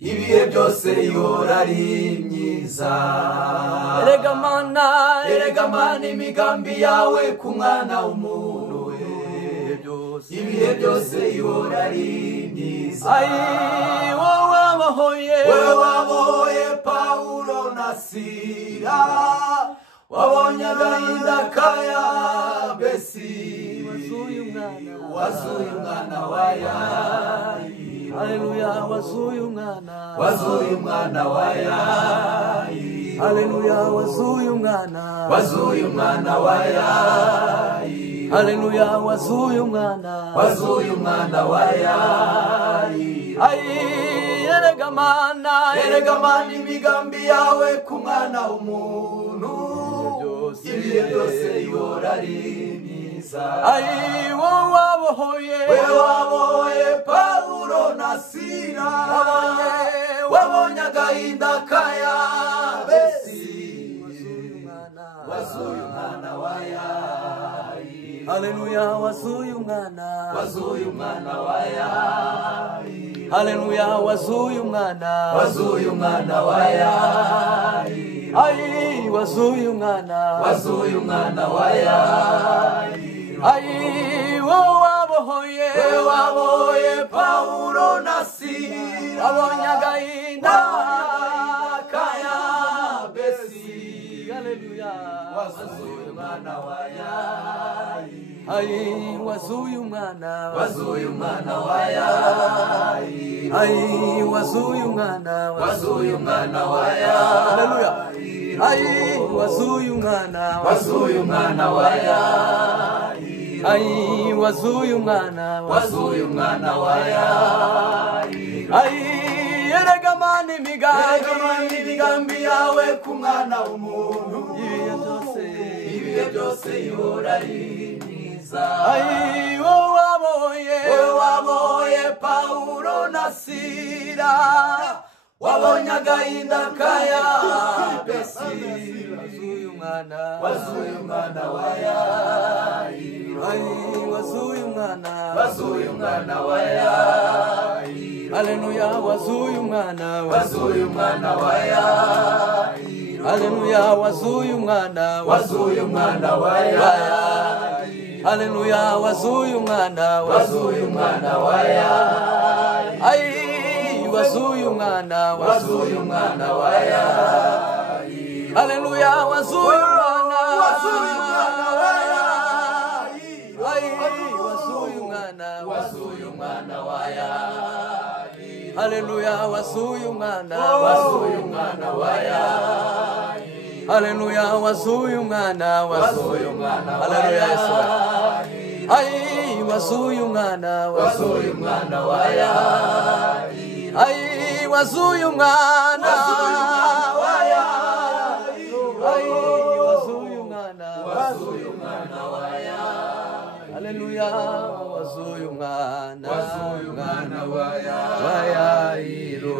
ibihe byose ihora ari myiza. Erega mana imigambi yawe ku mwana w'umuntu we, ibihe byose ihora ari myiza. wowe wabohoye Pawulo na Sila, wabonye agahinda ka Yabesi, wazuye umwana wa Yayiro. Haleluya, wazuye umwana wa Yayiro. Haleluya, wazuye umwana wa Yayiro. Haleluya, wazuye umwana wa Yayiro. Erega mana imigambi yawe ku mwana w'umuntu, ibihe byose ihora ari myiza. wabohoye Pawulo na Sila, wabonye agahinda ka Yabesi, wazuye umwana wa Yayiro. Haleluya, wazuye umwana wa Yayiro. Haleluya, wazuye umwana wa Yayiro. wazuye umwana wa Yayiro. wabohoye Pawulo na Sila, wabonye agahinda ka Yabesi. Haleluya, wazuye umwana wa Yayiro. wazuye umwana wa Yayiro. wazuye umwana wa Yayiro. Haleluya, wazuye umwana wa Yayiro. wazuye umwana wa Yayiro. erega mana imigambi yawe ku mwana w'umuntu, ibihe byose ihora ari myiza. wabohoye Pawulo na Sila, wabonye agahinda ka Yabesi, wazuye umwana wa Yayiro. wazuye umwana wa Yayiro. Haleluya, wazuye umwana wa Yayiro. Haleluya, wazuye umwana wa Yayiro. Haleluya, wazuye umwana wa Yayiro. wazuye umwana wa Yayiro. Haleluya, wazuye umwana wazuye umwana wa Yayiro. wa Yayiro. Haleluya, wazuye umwana wa Yayiro. Haleluya, wazuye umwana Haleluya, Yesu. wazuye umwana wa Yayiro. wazuye umwana wa Yayiro. wazuye umwana wa Yayiro. Haleluya, wazuye umwana wa Yayiro.